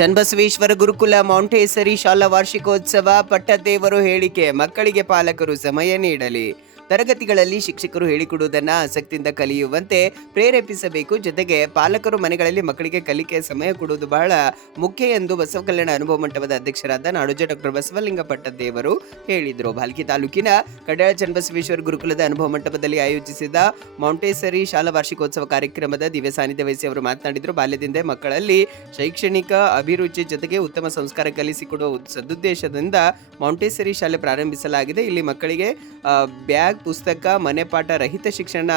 ಚನ್ನಬಸವೇಶ್ವರ ಗುರುಕುಲ ಮಾಂಟೇಸರಿ ಶಾಲಾ ವಾರ್ಷಿಕೋತ್ಸವ ಪಟ್ಟದೇವರು ಹೇಳಿಕೆ. ಮಕ್ಕಳಿಗೆ ಪಾಲಕರು ಸಮಯ ನೀಡಲಿ. ತರಗತಿಗಳಲ್ಲಿ ಶಿಕ್ಷಕರು ಹೇಳಿಕೊಡುವುದನ್ನು ಆಸಕ್ತಿಯಿಂದ ಕಲಿಯುವಂತೆ ಪ್ರೇರೇಪಿಸಬೇಕು. ಜೊತೆಗೆ ಪಾಲಕರು ಮನೆಗಳಲ್ಲಿ ಮಕ್ಕಳಿಗೆ ಕಲಿಕೆಯ ಸಮಯ ಕೊಡುವುದು ಬಹಳ ಮುಖ್ಯ ಎಂದು ಬಸವ ಕಲ್ಯಾಣ ಅನುಭವ ಮಂಟಪದ ಅಧ್ಯಕ್ಷರಾದ ನಾಡೋಜ ಡಾಕ್ಟರ್ ಬಸವಲಿಂಗ ಪಟ್ಟದೇವರು ಹೇಳಿದರು. ಭಾಲ್ಕಿ ತಾಲೂಕಿನ ಕಡ್ಯಾಳ ಚನ್ನಬಸವೇಶ್ವರ ಗುರುಕುಲದ ಅನುಭವ ಮಂಟಪದಲ್ಲಿ ಆಯೋಜಿಸಿದ ಮಾಂಟೇಸರಿ ಶಾಲಾ ವಾರ್ಷಿಕೋತ್ಸವ ಕಾರ್ಯಕ್ರಮದ ದಿವ್ಯ ಸಾನ್ನಿಧ್ಯ ವಹಿಸಿ ಅವರು ಮಾತನಾಡಿದರು. ಬಾಲ್ಯದಿಂದ ಮಕ್ಕಳಲ್ಲಿ ಶೈಕ್ಷಣಿಕ ಅಭಿರುಚಿ ಜೊತೆಗೆ ಉತ್ತಮ ಸಂಸ್ಕಾರ ಕಲಿಸಿಕೊಡುವ ಸದುದ್ದೇಶದಿಂದ ಮಾಂಟೇಸರಿ ಶಾಲೆ ಪ್ರಾರಂಭಿಸಲಾಗಿದೆ. ಇಲ್ಲಿ ಮಕ್ಕಳಿಗೆ ಬ್ಯಾಗ್, ಪುಸ್ತಕ, ಮನೆಪಾಠ ರಹಿತ ಶಿಕ್ಷಣ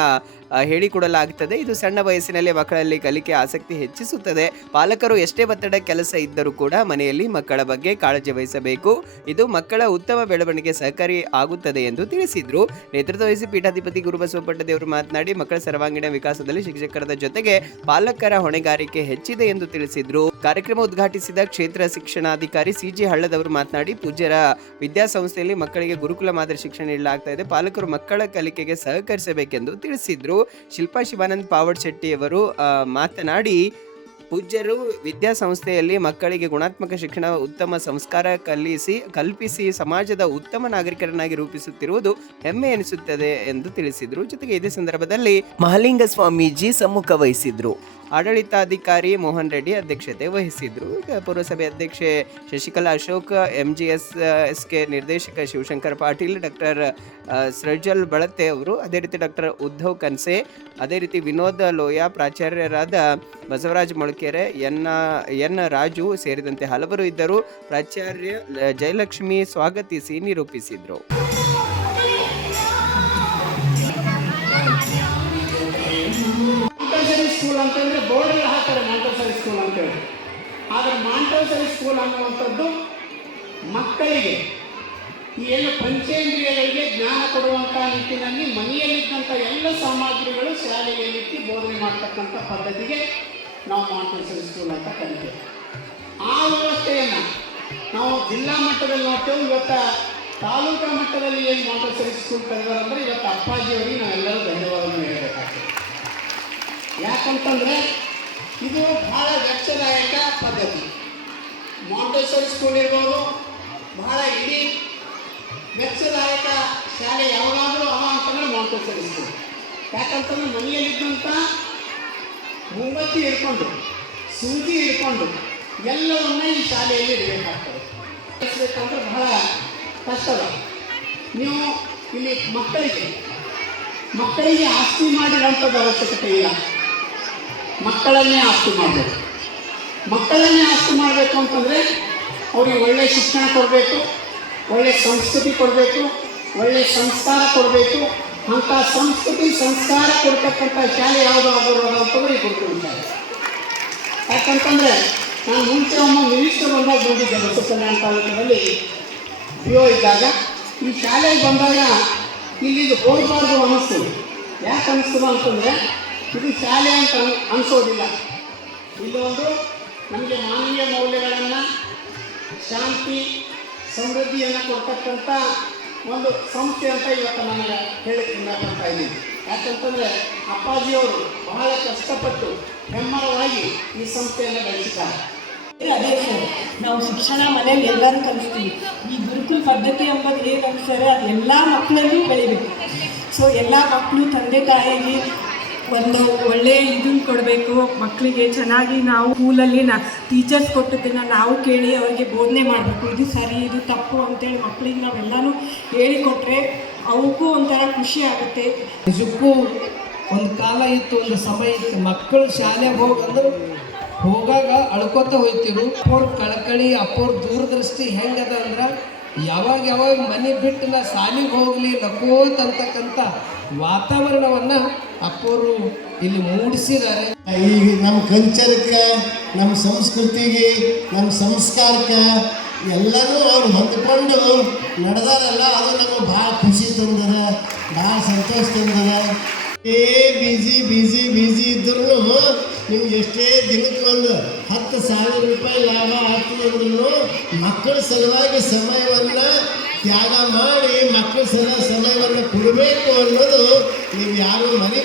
ಹೇಳಿಕೊಡಲಾಗುತ್ತದೆ. ಇದು ಸಣ್ಣ ವಯಸ್ಸಿನಲ್ಲಿ ಮಕ್ಕಳಲ್ಲಿ ಕಲಿಕೆ ಆಸಕ್ತಿ ಹೆಚ್ಚಿಸುತ್ತದೆ. ಪಾಲಕರು ಎಷ್ಟೇ ಒತ್ತಡ ಕೆಲಸ ಇದ್ದರೂ ಕೂಡ ಮನೆಯಲ್ಲಿ ಮಕ್ಕಳ ಬಗ್ಗೆ ಕಾಳಜಿ ವಹಿಸಬೇಕು. ಇದು ಮಕ್ಕಳ ಉತ್ತಮ ಬೆಳವಣಿಗೆ ಸಹಕಾರಿ ಆಗುತ್ತದೆ ಎಂದು ತಿಳಿಸಿದರು. ನೇತೃತ್ವ ವಹಿಸಿ ಪೀಠಾಧಿಪತಿ ಗುರುಬಸವ ಪಟ್ಟದೇವರು ಮಾತನಾಡಿ, ಮಕ್ಕಳ ಸರ್ವಾಂಗೀಣ ವಿಕಾಸದಲ್ಲಿ ಶಿಕ್ಷಕರ ಜೊತೆಗೆ ಪಾಲಕರ ಹೊಣೆಗಾರಿಕೆ ಹೆಚ್ಚಿದೆ ಎಂದು ತಿಳಿಸಿದರು. ಕಾರ್ಯಕ್ರಮ ಉದ್ಘಾಟಿಸಿದ ಕ್ಷೇತ್ರ ಶಿಕ್ಷಣಾಧಿಕಾರಿ ಸಿಜಿ ಹಳ್ಳದವರು ಮಾತನಾಡಿ, ಪೂಜ್ಯರ ವಿದ್ಯಾಸಂಸ್ಥೆಯಲ್ಲಿ ಮಕ್ಕಳಿಗೆ ಗುರುಕುಲ ಮಾದರಿ ಶಿಕ್ಷಣ ನೀಡಲಾಗ್ತಾ ಇದೆ. ಪಾಲಕರು ಮಕ್ಕಳ ಕಲಿಕೆಗೆ ಸಹಕರಿಸಬೇಕೆಂದು ತಿಳಿಸಿದರು. ಶಿಲ್ಪಾ ಶಿವಾನಂದ್ ಪಾವಡ್ ಶೆಟ್ಟಿಯವರು ಮಾತನಾಡಿ, ಪೂಜ್ಯರು ವಿದ್ಯಾಸಂಸ್ಥೆಯಲ್ಲಿ ಮಕ್ಕಳಿಗೆ ಗುಣಾತ್ಮಕ ಶಿಕ್ಷಣ, ಉತ್ತಮ ಸಂಸ್ಕಾರ ಕಲ್ಪಿಸಿ ಸಮಾಜದ ಉತ್ತಮ ನಾಗರಿಕರನ್ನಾಗಿ ರೂಪಿಸುತ್ತಿರುವುದು ಹೆಮ್ಮೆ ಎನಿಸುತ್ತದೆ ಎಂದು ತಿಳಿಸಿದರು. ಜೊತೆಗೆ ಇದೇ ಸಂದರ್ಭದಲ್ಲಿ ಮಹಾಲಿಂಗ ಸ್ವಾಮೀಜಿ ಸಮ್ಮುಖ ವಹಿಸಿದ್ರು. ಆಡಳಿತಾಧಿಕಾರಿ ಮೋಹನ್ ರೆಡ್ಡಿ ಅಧ್ಯಕ್ಷತೆ ವಹಿಸಿದ್ರು. ಪುರಸಭೆ ಅಧ್ಯಕ್ಷೆ ಶಶಿಕಲಾ ಅಶೋಕ್, MGSSK ನಿರ್ದೇಶಕ ಶಿವಶಂಕರ್ ಪಾಟೀಲ್, ಡಾಕ್ಟರ್ ಸೃಜಲ್ ಬಳತೆ ಅವರು, ಅದೇ ರೀತಿ ಡಾಕ್ಟರ್ ಉದ್ಧವ್ ಕನ್ಸೆ, ಅದೇ ರೀತಿ ವಿನೋದ್ ಲೋಯ, ಪ್ರಾಚಾರ್ಯರಾದ ಬಸವರಾಜ್ ಮೊಳಕೆರೆ, ಎನ್ ರಾಜು ಸೇರಿದಂತೆ ಹಲವರು ಇದ್ದರು. ಪ್ರಾಚಾರ್ಯ ಜಯಲಕ್ಷ್ಮಿ ಸ್ವಾಗತಿಸಿ ನಿರೂಪಿಸಿದರು. ಸ್ಕೂಲ್ ಅಂತಂದರೆ ಬೋರ್ಡಲ್ಲಿ ಹಾಕ್ತಾರೆ ಮಾಂಟೆಸರಿ ಸ್ಕೂಲ್ ಅಂತೇಳಿ. ಆದರೆ ಮಾಂಟೆಸರಿ ಸ್ಕೂಲ್ ಅನ್ನುವಂಥದ್ದು ಮಕ್ಕಳಿಗೆ ಏನು ಪಂಚೇಂದ್ರಿಯಗಳಿಗೆ ಜ್ಞಾನ ಕೊಡುವಂಥ ನಿಟ್ಟಿನಲ್ಲಿ ಮನೆಯಲ್ಲಿದ್ದಂಥ ಎಲ್ಲ ಸಾಮಗ್ರಿಗಳು ಶಾಲೆಯಲ್ಲಿಟ್ಟು ಬೋಧನೆ ಮಾಡ್ತಕ್ಕಂಥ ಪದ್ಧತಿಗೆ ನಾವು ಮಾಂಟೆಸರಿ ಸ್ಕೂಲ್ ಅಂತ ಕರಿತೇವೆ. ಆ ವ್ಯವಸ್ಥೆಯನ್ನು ನಾವು ಜಿಲ್ಲಾ ಮಟ್ಟದಲ್ಲಿ ನೋಡ್ತೇವೆ. ಇವತ್ತು ತಾಲೂಕಾ ಮಟ್ಟದಲ್ಲಿ ಏನು ಮಾಂಟೆಸರಿ ಸ್ಕೂಲ್ ಕರೆದಾರಂದರೆ ಇವತ್ತು ಅಪ್ಪಾಜಿಯವರಿಗೆ ನಾವೆಲ್ಲರೂ ಧನ್ಯವಾದವನ್ನು ಹೇಳಬೇಕಾಗ್ತದೆ. ಯಾಕಂತಂದರೆ ಇದು ಬಹಳ ವೆಚ್ಚದಾಯಕ ಪದ್ಧತಿ. ಮಾಂಟೆಸರಿ ಸ್ಕೂಲ್ ಇರ್ಬೋದು, ಬಹಳ ಇಡೀ ವೆಚ್ಚದಾಯಕ ಶಾಲೆ ಯಾವಾಗಾದರೂ ಅಂತಂದರೆ ಮಾಂಟೆಸರಿ ಸ್ಕೂಲ್. ಯಾಕಂತಂದರೆ ಮನೆಯಲ್ಲಿದ್ದಂಥ ಮುಂಬತ್ತಿ ಹಿಡ್ಕೊಂಡು, ಸೂಜಿ ಹಿಡ್ಕೊಂಡು ಎಲ್ಲವನ್ನ ಈ ಶಾಲೆಯಲ್ಲಿ ಇಡಬೇಕಾಗ್ತದೆ. ಕಲಿಸ್ಬೇಕಂದ್ರೆ ಬಹಳ ಕಷ್ಟದ. ನೀವು ಇಲ್ಲಿ ಮಕ್ಕಳಿಗೆ ಆಸ್ತಿ ಮಾಡಿರೋಂಥದ್ದು ಅವಶ್ಯಕತೆ ಇಲ್ಲ. ಮಕ್ಕಳನ್ನೇ ಆಸ್ತಿ ಮಾಡಬೇಕು. ಮಕ್ಕಳನ್ನೇ ಆಸ್ತಿ ಮಾಡಬೇಕು ಅಂತಂದರೆ ಅವ್ರಿಗೆ ಒಳ್ಳೆಯ ಶಿಕ್ಷಣ ಕೊಡಬೇಕು, ಒಳ್ಳೆಯ ಸಂಸ್ಕೃತಿ ಕೊಡಬೇಕು, ಒಳ್ಳೆಯ ಸಂಸ್ಕಾರ ಕೊಡಬೇಕು. ಅಂಥ ಸಂಸ್ಕೃತಿ ಸಂಸ್ಕಾರ ಕೊಡ್ತಕ್ಕಂಥ ಶಾಲೆ ಯಾವುದು ಆಗಿರೋದು ಅಂತಂದರೆ ಈ ಗುರುಕುಲ ಶಾಲೆ. ಯಾಕಂತಂದರೆ ನಾನು ಮುಂಚೆ ಮಿನಿಸ್ಟರ್ ಬಂದಾಗ ಬಂದಿದ್ದೆ ಬಸವ ಕಲ್ಯಾಣ ತಾಲೂಕಿನಲ್ಲಿ PO ಇದ್ದಾಗ. ಈ ಶಾಲೆಗೆ ಬಂದಾಗ ಇಲ್ಲಿದು ಹೋಗಬಾರ್ದು ಅನ್ನಿಸ್ತದೆ. ಯಾಕೆ ಅನ್ನಿಸ್ತದೆ ಅಂತಂದರೆ ಇದು ಶಾಲೆ ಅಂತ ಅನಿಸೋದಿಲ್ಲ. ಇಲ್ಲೊಂದು ನಮಗೆ ಮಾನವೀಯ ಮೌಲ್ಯಗಳನ್ನು, ಶಾಂತಿ, ಸಮೃದ್ಧಿಯನ್ನು ಕೊಡ್ತಕ್ಕಂಥ ಒಂದು ಸಂಸ್ಥೆ ಅಂತ ಇವತ್ತು ನನಗೆ ಹೇಳಿಕೊಡ್ತಾ ಇದ್ದೀನಿ. ಯಾಕಂತಂದರೆ ಅಪ್ಪಾಜಿಯವರು ಬಹಳ ಕಷ್ಟಪಟ್ಟು ಹೆಮ್ಮರವಾಗಿ ಈ ಸಂಸ್ಥೆಯನ್ನು ಬೆಳೆಸಿದ್ದಾರೆ. ಅದೇ ಸರ್, ನಾವು ಶಿಕ್ಷಣ ಮನೆಯಲ್ಲಿ ಎಲ್ಲರೂ ಕಲಿಸ್ತೀವಿ. ಈ ಗುರುಕುಲ ಪದ್ಧತಿ ಎಂಬುದು ಏನು ಅನ್ಸರೆ ಅದು ಎಲ್ಲ ಮಕ್ಕಳಲ್ಲೂ ಬೆಳಿಬೇಕು. ಸೊ ಎಲ್ಲ ಮಕ್ಕಳು ತಂದೆ ತಾಯಿಗೆ ಒಂದು ಒಳ್ಳೆಯ ಇದನ್ನು ಕೊಡಬೇಕು. ಮಕ್ಕಳಿಗೆ ಚೆನ್ನಾಗಿ ನಾವು ಸ್ಕೂಲಲ್ಲಿ ಟೀಚರ್ಸ್ ಕೊಟ್ಟದನ್ನು ನಾವು ಕೇಳಿ ಅವರಿಗೆ ಬೋಧನೆ ಮಾಡಬೇಕು. ಇದು ಸರಿ, ಇದು ತಪ್ಪು ಅಂತೇಳಿ ಮಕ್ಕಳಿಗೆ ನಾವೆಲ್ಲನೂ ಹೇಳಿಕೊಟ್ರೆ ಅವಕ್ಕೂ ಒಂಥರ ಖುಷಿ ಆಗುತ್ತೆ. ನಿಜಕ್ಕೂ ಒಂದು ಕಾಲ ಇತ್ತು, ಒಂದು ಸಮಯ ಇತ್ತು. ಮಕ್ಕಳು ಶಾಲೆಗೆ ಹೋಗಾಗ ಅಳ್ಕೊತ ಹೋಯ್ತಿರು. ಅಪ್ಪವ್ರ ಕಳಕಳಿ, ಅಪ್ಪವ್ರ ದೂರದೃಷ್ಟಿ ಹೆಂಗದ ಅಂದ್ರೆ ಯಾವಾಗ ಮನೆ ಬಿಟ್ಟು ನಾ ಶಾಲೆಗೆ ಹೋಗಲಿ ನಕ್ಕೋತಂತಕ್ಕಂಥ ವಾತಾವರಣವನ್ನು ಅಪ್ಪವರು ಇಲ್ಲಿ ಮೂಡಿಸಿದ್ದಾರೆ. ಈಗ ನಮ್ಮ ಕಲ್ಚರ್ಗೆ, ನಮ್ಮ ಸಂಸ್ಕೃತಿಗೆ, ನಮ್ಮ ಸಂಸ್ಕಾರಕ್ಕೆ ಎಲ್ಲರೂ ಅವ್ರು ಹೊಂದ್ಕೊಂಡು ನಡೆದಾರಲ್ಲ, ಅದು ನಮಗೆ ಭಾಳ ಖುಷಿ ತಂದದ, ಭಾಳ ಸಂತೋಷ ತಂದದ. ಬಿಜಿ ಇದ್ರೂ ನಿಮ್ಗೆ ಎಷ್ಟೇ ದಿನಕ್ಕೆ ಒಂದು 10,000 ರೂಪಾಯಿ ಲಾಭ ಆಗ್ತದಂದ್ರೂ ಮಕ್ಕಳ ಸಲುವಾಗಿ ಸಮಯವನ್ನು ತ್ಯಾಗ ಮಾಡಿ ಮಕ್ಕಳ ಸಮಯವನ್ನು ಕೊಡಬೇಕು ಅನ್ನೋದು ನೀವು ಯಾರು ಮನೆ